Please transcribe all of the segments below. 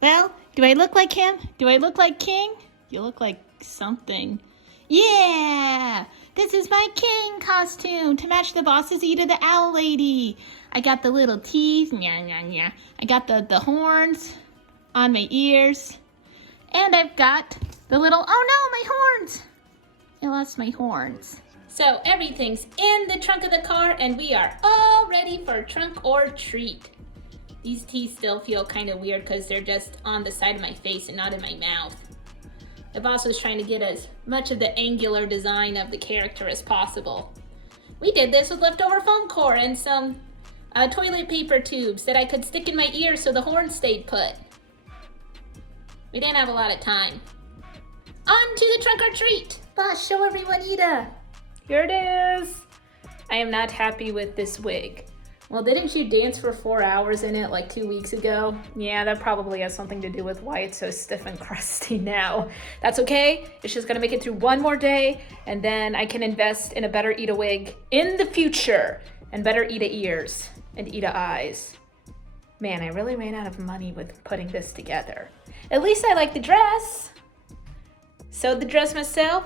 Well, do I look like him? Do I look like King? You look like something. Yeah! This is my King costume to match the boss's Eat of the Owl Lady. I got the little teeth, nya nya nya. I got the horns on my ears. And I've got the little, oh no, my horns! I lost my horns. So everything's in the trunk of the car and we are all ready for trunk or treat. These teeth still feel kind of weird because they're just on the side of my face and not in my mouth. The boss was trying to get as much of the angular design of the character as possible. We did this with leftover foam core and some toilet paper tubes that I could stick in my ears so the horns stayed put. We didn't have a lot of time. On to the trunk or treat! Boss, show everyone Ida. Here it is. I am not happy with this wig. Well, didn't you dance for 4 hours in it like 2 weeks ago? Yeah, that probably has something to do with why it's so stiff and crusty now. That's okay. It's just gonna make it through one more day and then I can invest in a better Ida wig in the future and better Ida ears and Ida eyes. Man, I really ran out of money with putting this together. At least I like the dress. Sewed the dress myself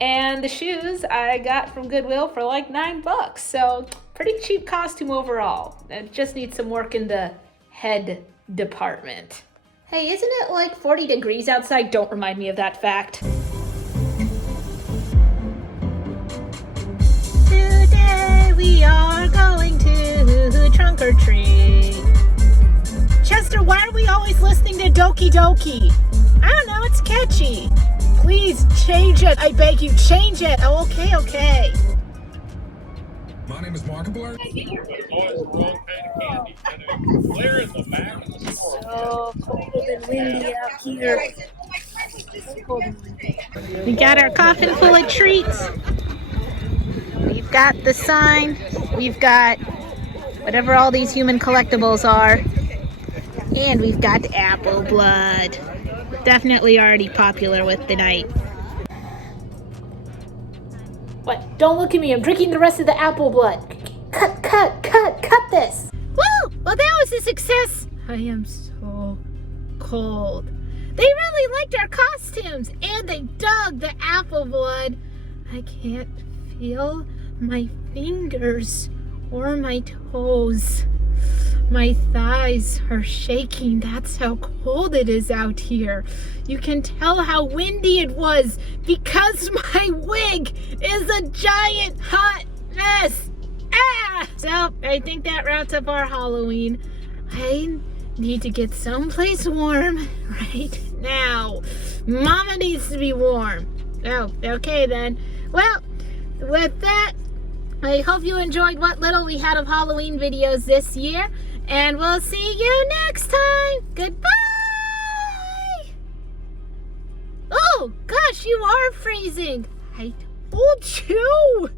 and the shoes I got from Goodwill for like $9. So pretty cheap costume overall. It just needs some work in the head department. Hey, isn't it like 40 degrees outside? Don't remind me of that fact. Today we are going to trunk or treat. Chester, why are we always listening to Doki Doki? I don't know, it's catchy. Please change it, I beg you, change it. Oh, okay. My name is Markiplier. So cold and windy out here. We got our coffin full of treats. We've got the sign. We've got whatever all these human collectibles are. And we've got apple blood. Definitely already popular with the night. What? Don't look at me. I'm drinking the rest of the apple blood. Cut this. Woo! Well, that was a success. I am so cold. They really liked our costumes and they dug the apple blood. I can't feel my fingers or my toes. My thighs are shaking. That's how cold it is out here. You can tell how windy it was because my wig is a giant hot mess. Ah! So I think that wraps up our Halloween. I need to get someplace warm right now. Mama needs to be warm. Oh, okay then. Well, with that, I hope you enjoyed what little we had of Halloween videos this year. And we'll see you next time. Goodbye. Oh, gosh, you are freezing. I told you.